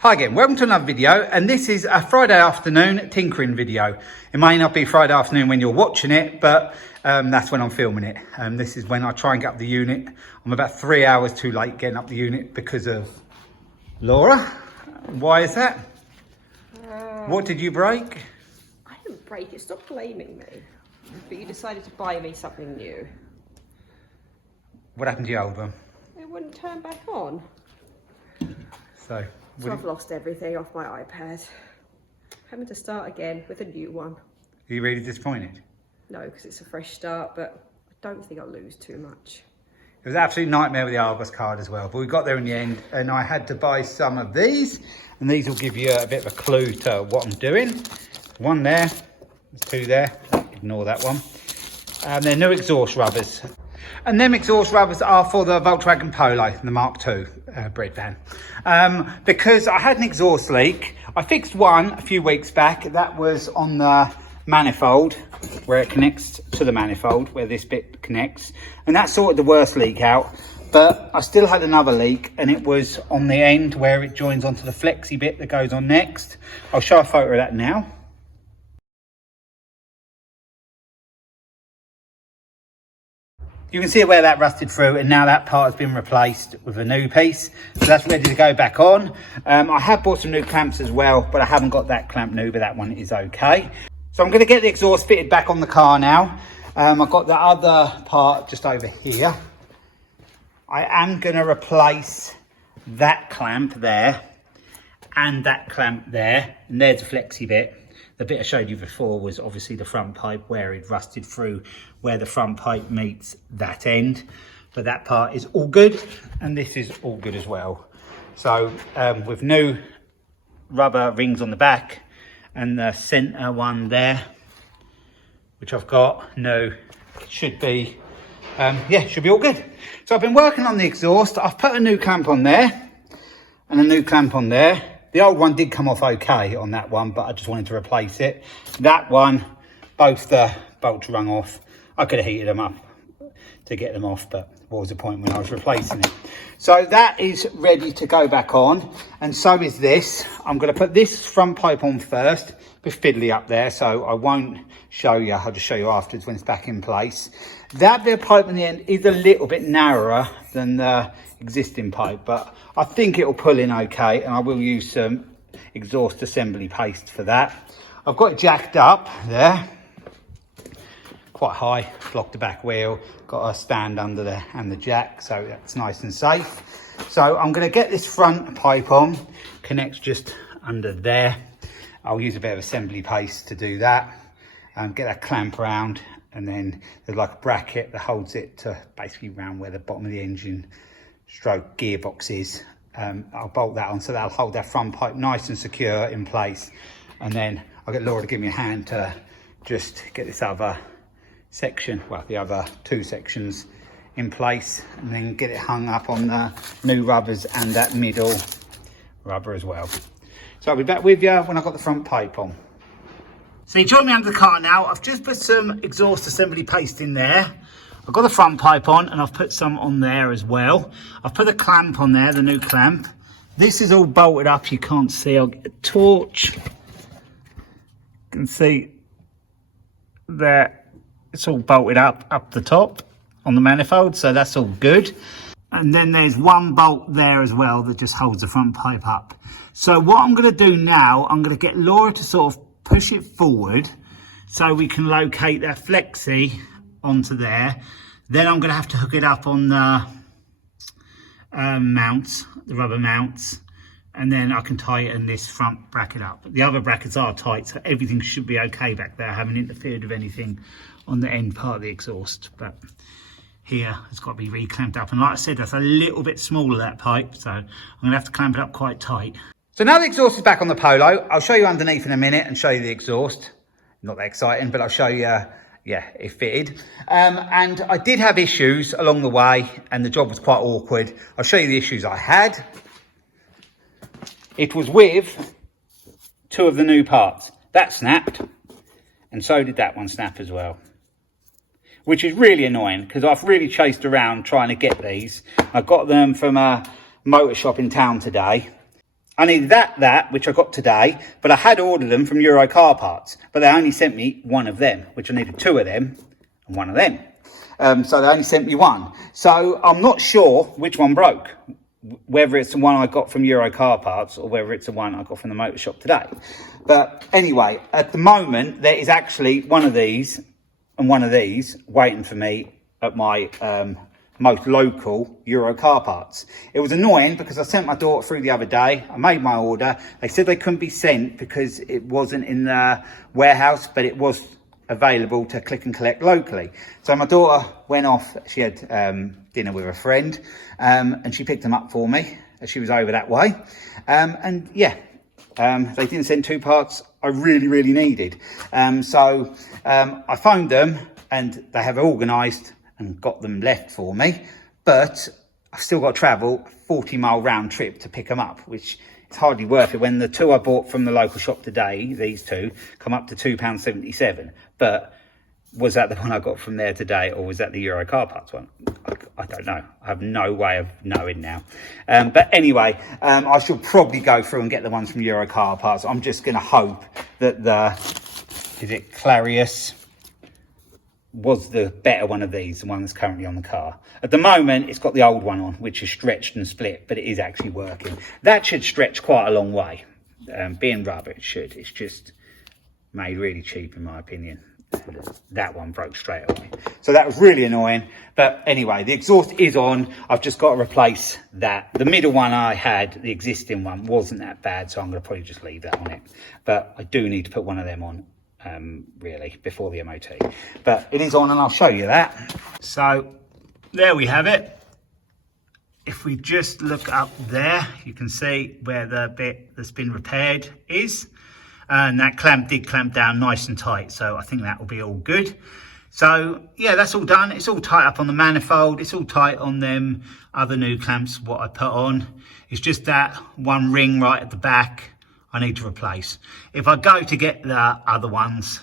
Hi again, welcome to another video, and this is a Friday afternoon tinkering video. It may not be Friday afternoon when you're watching it, but that's when I'm filming it. This is when I try and get up the unit. I'm about 3 hours too late getting up the unit because of Laura. Why is that? What did you break? I didn't break it, stop blaming me. But you decided to buy me something new. What happened to your old one? It wouldn't turn back on. So I've lost everything off my iPad. Having to start again with a new one. Are you really disappointed? No, because it's a fresh start, but I don't think I'll lose too much. It was an absolute nightmare with the Argos card as well, but we got there in the end, and I had to buy some of these, and these will give you a bit of a clue to what I'm doing. One there, there's two there, ignore that one. They're new exhaust rubbers. And them exhaust rubbers are for the Volkswagen Polo, the Mark II Breadvan. Because I had an exhaust leak. I fixed one a few weeks back. That was on the manifold, where it connects to the manifold, where this bit connects. And that sorted the worst leak out. But I still had another leak, and it was on the end where it joins onto the flexi bit that goes on next. I'll show a photo of that now. You can see where that rusted through, and now that part has been replaced with a new piece. So that's ready to go back on. I have bought some new clamps as well, but I haven't got that clamp new, but that one is okay. So I'm going to get the exhaust fitted back on the car now. I've got the other part just over here. I am going to replace that clamp there and that clamp there. And there's a flexi bit. The bit I showed you before was obviously the front pipe where it rusted through where the front pipe meets that end. But that part is all good, and this is all good as well. So with new rubber rings on the back and the centre one there, which I've got, no, should be, should be all good. So I've been working on the exhaust. I've put a new clamp on there and a new clamp on there. The old one did come off okay on that one, but I just wanted to replace it. That one, both the bolts rung off. I could have heated them up to get them off, but what was the point when I was replacing it? So that is ready to go back on, and so is this. I'm going to put this front pipe on first, a bit fiddly up there, so I won't show you. I'll just show you afterwards when it's back in place. That bit of pipe in the end is a little bit narrower than the existing pipe, but I think it'll pull in okay, and I will use some exhaust assembly paste for that. I've got it jacked up there, quite high, blocked the back wheel, got a stand under there and the jack, so that's nice and safe. So I'm going to get this front pipe on, connects just under there. I'll use a bit of assembly paste to do that, get that clamp around, and then there's like a bracket that holds it to basically around where the bottom of the engine stroke gearbox is. I'll bolt that on, so that'll hold that front pipe nice and secure in place, and then I'll get Laura to give me a hand to just get this other section, well, the other two sections in place, and then get it hung up on the new rubbers and that middle rubber as well. So I'll be back with you when I've got the front pipe on. So you join me under the car now. I've just put some exhaust assembly paste in there. I've got the front pipe on, and I've put some on there as well. I've put a clamp on there, the new clamp. This is all bolted up, you can't see. I'll get a torch. You can see there, it's all bolted up the top on the manifold, so that's all good. And then there's one bolt there as well that just holds the front pipe up. So what I'm going to do now, I'm going to get Laura to sort of push it forward so we can locate that flexi onto there. Then I'm going to have to hook it up on the mounts, the rubber mounts, and then I can tighten this front bracket up. The other brackets are tight, so everything should be okay back there. I haven't interfered with anything on the end part of the exhaust, but here it's got to be reclamped up. And like I said, that's a little bit smaller, that pipe, so I'm going to have to clamp it up quite tight. So now the exhaust is back on the Polo. I'll show you underneath in a minute and show you the exhaust. Not that exciting, but I'll show you, yeah, it fitted. And I did have issues along the way, and the job was quite awkward. I'll show you the issues I had. It was with two of the new parts. That snapped, and so did that one snap as well. Which is really annoying, because I've really chased around trying to get these. I got them from a motor shop in town today. I needed that, which I got today, but I had ordered them from Euro Car Parts, but they only sent me one of them, which I needed 2 of them and 1 of them. So they only sent me 1. So I'm not sure which one broke, whether it's the one I got from Euro Car Parts or whether it's the one I got from the motor shop today. But anyway, at the moment, there is actually one of these and one of these waiting for me at my most local Euro Car Parts. It was annoying because I sent my daughter through the other day. I made my order. They said they couldn't be sent because it wasn't in the warehouse, but it was available to click and collect locally. So my daughter went off. She had dinner with a friend, and she picked them up for me as she was over that way. And yeah, they didn't send 2 parts I really needed. So I phoned them and they have organised and got them left for me, but I've still got to travel a 40-mile round trip to pick them up, which is hardly worth it when the 2 I bought from the local shop today, these 2, come up to £2.77. But was that the one I got from there today, or was that the Euro Car Parts one? I don't know. I have no way of knowing now. But anyway, I should probably go through and get the ones from Euro Car Parts. I'm just going to hope that is it Clarius, was the better one of these, the one that's currently on the car. At the moment, it's got the old one on, which is stretched and split, but it is actually working. That should stretch quite a long way. Being rubber, it should. It's just made really cheap, in my opinion. That one broke straight away. So that was really annoying. But anyway, the exhaust is on. I've just got to replace that. The middle one I had, the existing one, wasn't that bad, so I'm going to probably just leave that on it. But I do need to put one of them on. Really, before the MOT, but it is on and I'll show you that. So there we have it. If we just look up there, you can see where the bit that's been repaired is, and that clamp did clamp down nice and tight, so I think that will be all good. So yeah, that's all done. It's all tight up on the manifold, it's all tight on them other new clamps what I put on. It's just that one ring right at the back I need to replace. If I go to get the other ones,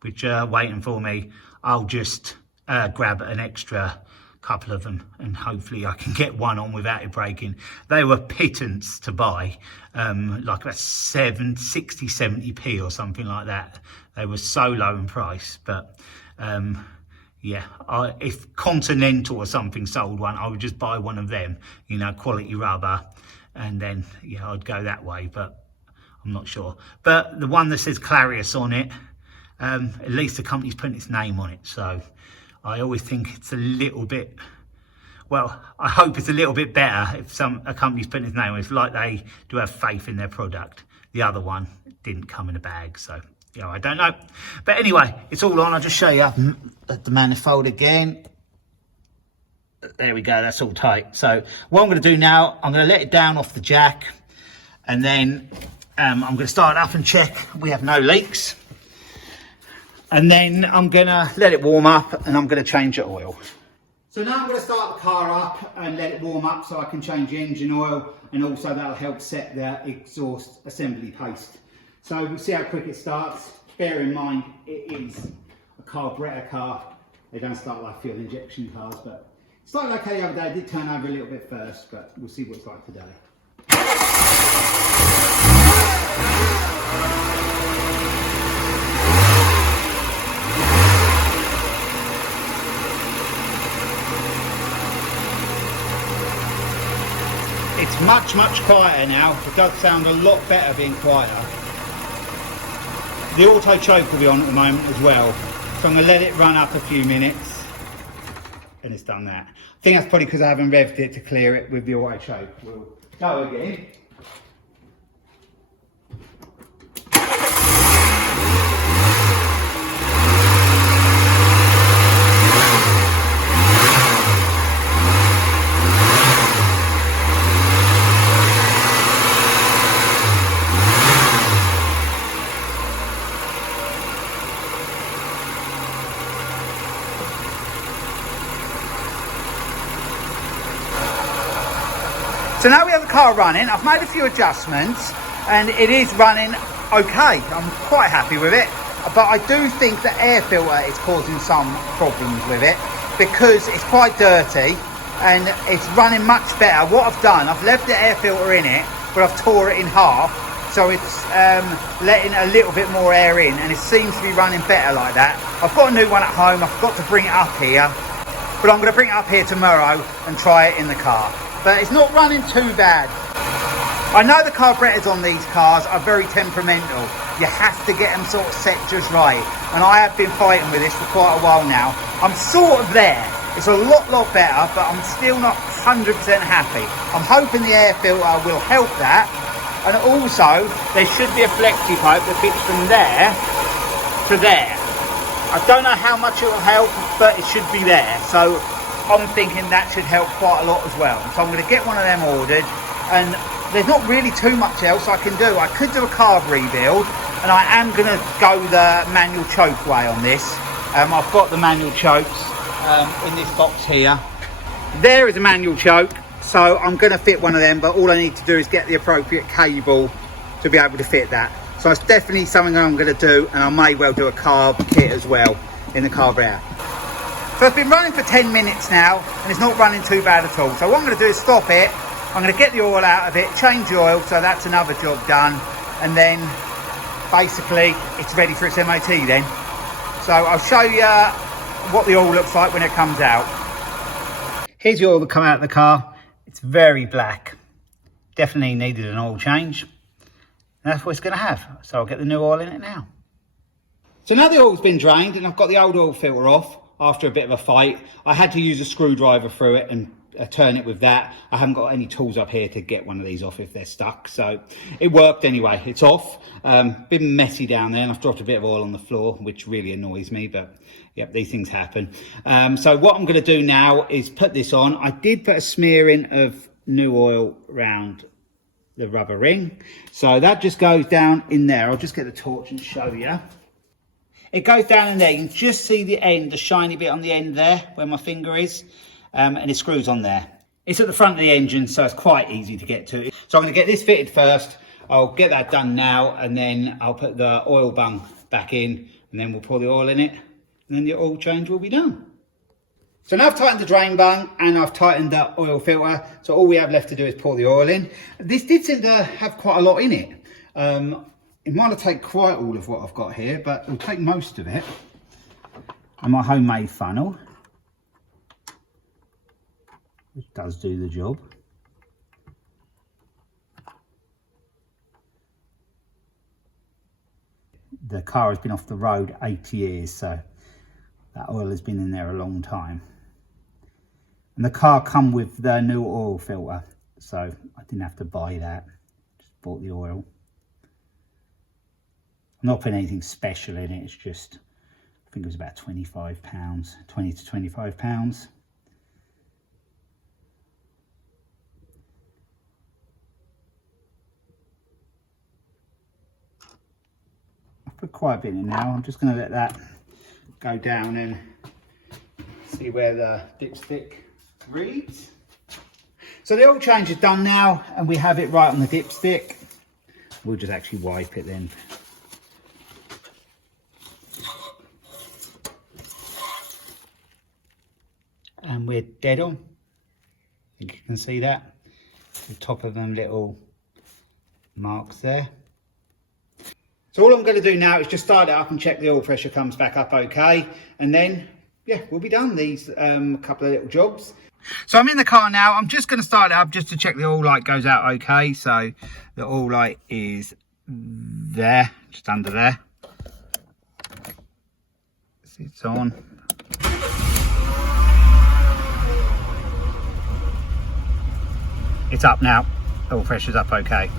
which are waiting for me, I'll just grab an extra couple of them and hopefully I can get one on without it breaking. They were pittance to buy, like about 60-70p or something like that. They were so low in price, but yeah, if Continental or something sold one, I would just buy one of them, you know, quality rubber, and then yeah, I'd go that way, but I'm not sure. But the one that says Clarius on it, at least the company's putting its name on it. So I always think it's a little bit, well, I hope it's a little bit better if a company's putting its name on it. It's like they do have faith in their product. The other one didn't come in a bag, so you know, I don't know. But anyway, it's all on. I'll just show you the manifold again. There we go, that's all tight. So what I'm going to do now, I'm going to let it down off the jack, and then I'm going to start up and check we have no leaks, and then I'm going to let it warm up and I'm going to change the oil. So now I'm going to start the car up and let it warm up so I can change the engine oil, and also that'll help set the exhaust assembly paste. So we'll see how quick it starts. Bear in mind it is a carburettor car. They don't start like fuel injection cars, but it started okay the other day. I did turn over a little bit first, but we'll see what it's like today. It's much quieter now. It does sound a lot better being quieter. The auto choke will be on at the moment as well, so I'm going to let it run up a few minutes, and it's done that. I think that's probably because I haven't revved it to clear it with the auto choke. We'll go again. So now we have the car running. I've made a few adjustments and it is running okay. I'm quite happy with it, but I do think the air filter is causing some problems with it because it's quite dirty and it's running much better. What I've done, I've left the air filter in it but I've tore it in half, so it's letting a little bit more air in, and it seems to be running better like that. I've got a new one at home. I've got to bring it up here, but I'm going to bring it up here tomorrow and try it in the car. But it's not running too bad. I know the carburetors on these cars are very temperamental. You have to get them sort of set just right. And I have been fighting with this for quite a while now. I'm sort of there. It's a lot better, but I'm still not 100% happy. I'm hoping the air filter will help that. And also, there should be a flexi pipe that fits from there to there. I don't know how much it will help, but it should be there. So I'm thinking that should help quite a lot as well. So I'm going to get one of them ordered. And there's not really too much else I can do. I could do a carb rebuild, and I am going to go the manual choke way on this. I've got the manual chokes in this box here. There is a manual choke, so I'm going to fit one of them, but all I need to do is get the appropriate cable to be able to fit that. So it's definitely something I'm going to do, and I may well do a carb kit as well in the carburetor. So it's been running for 10 minutes now, and it's not running too bad at all. So what I'm going to do is stop it. I'm going to get the oil out of it, change the oil, so that's another job done, and then basically it's ready for its MOT then. So I'll show you what the oil looks like when it comes out. Here's the oil that come out of the car. It's very black. Definitely needed an oil change. And that's what it's going to have. So I'll get the new oil in it now. So now the oil's been drained and I've got the old oil filter off after a bit of a fight. I had to use a screwdriver through it and turn it with that. I haven't got any tools up here to get one of these off if they're stuck, so it worked anyway. It's off. Been messy down there, and I've dropped a bit of oil on the floor, which really annoys me, but yep, these things happen. So what I'm going to do now is put this on. I did put a smearing of new oil around the rubber ring, so that just goes down in there. I'll just get the torch and show you. It goes down in there. You can just see the end, the shiny bit on the end there where my finger is. And it screws on there. It's at the front of the engine, so it's quite easy to get to. So I'm going to get this fitted first. I'll get that done now, and then I'll put the oil bung back in, and then we'll pour the oil in it, and then the oil change will be done. So now I've tightened the drain bung, and I've tightened the oil filter, so all we have left to do is pour the oil in. This did seem to have quite a lot in it. It might not take quite all of what I've got here, but it'll take most of it. And my homemade funnel, which does do the job. The car has been off the road 8 years, so that oil has been in there a long time. And the car come with the new oil filter, so I didn't have to buy that, just bought the oil. I'm not putting anything special in it, it's just, I think it was about £25, 20 to £25. Put quite a bit in now. I'm just going to let that go down and see where the dipstick reads. So the oil change is done now, and we have it right on the dipstick. We'll just actually wipe it then. And we're dead on. I think you can see that. The top of them little marks there. So all I'm going to do now is just start it up and check the oil pressure comes back up okay. And then, yeah, we'll be done these couple of little jobs. So I'm in the car now. I'm just going to start it up just to check the oil light goes out okay. So the oil light is there, just under there. It's on. It's up now. Oil pressure's up okay.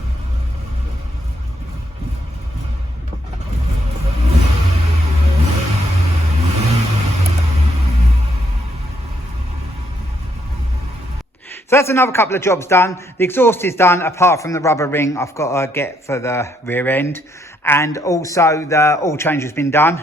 So that's another couple of jobs done. The exhaust is done, apart from the rubber ring I've got to get for the rear end. And also the oil change has been done.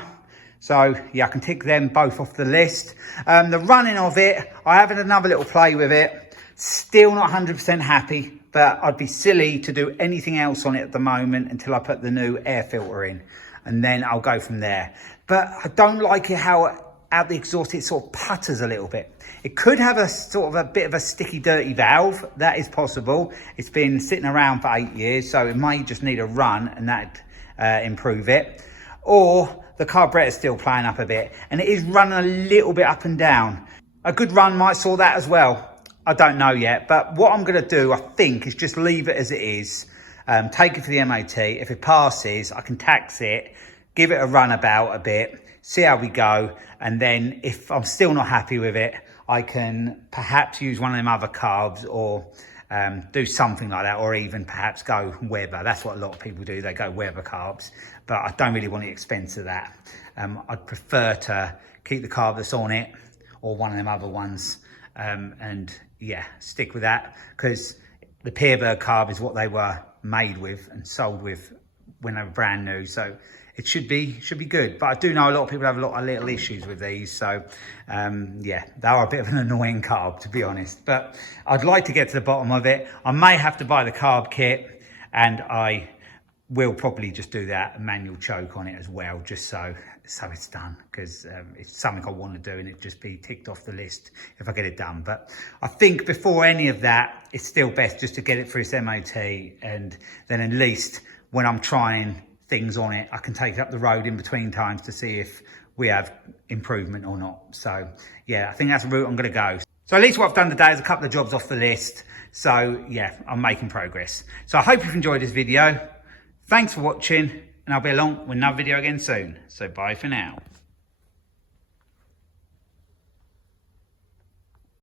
So yeah, I can tick them both off the list. The running of it, I have had another little play with it. Still not 100% happy, but I'd be silly to do anything else on it at the moment until I put the new air filter in. And then I'll go from there. But I don't like it how out the exhaust, it sort of putters a little bit. It could have a sort of a bit of a sticky, dirty valve. That is possible. It's been sitting around for 8 years, so it may just need a run and that'd improve it. Or the carburetor is still playing up a bit and it is running a little bit up and down. A good run might sort that as well. I don't know yet, but what I'm going to do, I think, is just leave it as it is. Take it for the MOT. If it passes, I can tax it, give it a run about a bit, see how we go, and then if I'm still not happy with it, I can perhaps use one of them other carbs or do something like that, or even perhaps go Weber. That's what a lot of people do, they go Weber carbs, but I don't really want the expense of that. I'd prefer to keep the carb that's on it or one of them other ones, and yeah, stick with that, because the Peerbird carb is what they were made with and sold with when they were brand new, so it should be good. But I do know a lot of people have a lot of little issues with these, so yeah, they are a bit of an annoying carb, to be honest, but I'd like to get to the bottom of it. I may have to buy the carb kit, and I will probably just do that manual choke on it as well, just so it's done, because it's something I want to do and it just be ticked off the list if I get it done. But I think before any of that, it's still best just to get it through its MOT, and then at least when I'm trying things on it, I can take it up the road in between times to see if we have improvement or not. So yeah, I think that's the route I'm going to go. So at least what I've done today is a couple of jobs off the list. So yeah, I'm making progress. So I hope you've enjoyed this video. Thanks for watching, and I'll be along with another video again soon. So bye for now.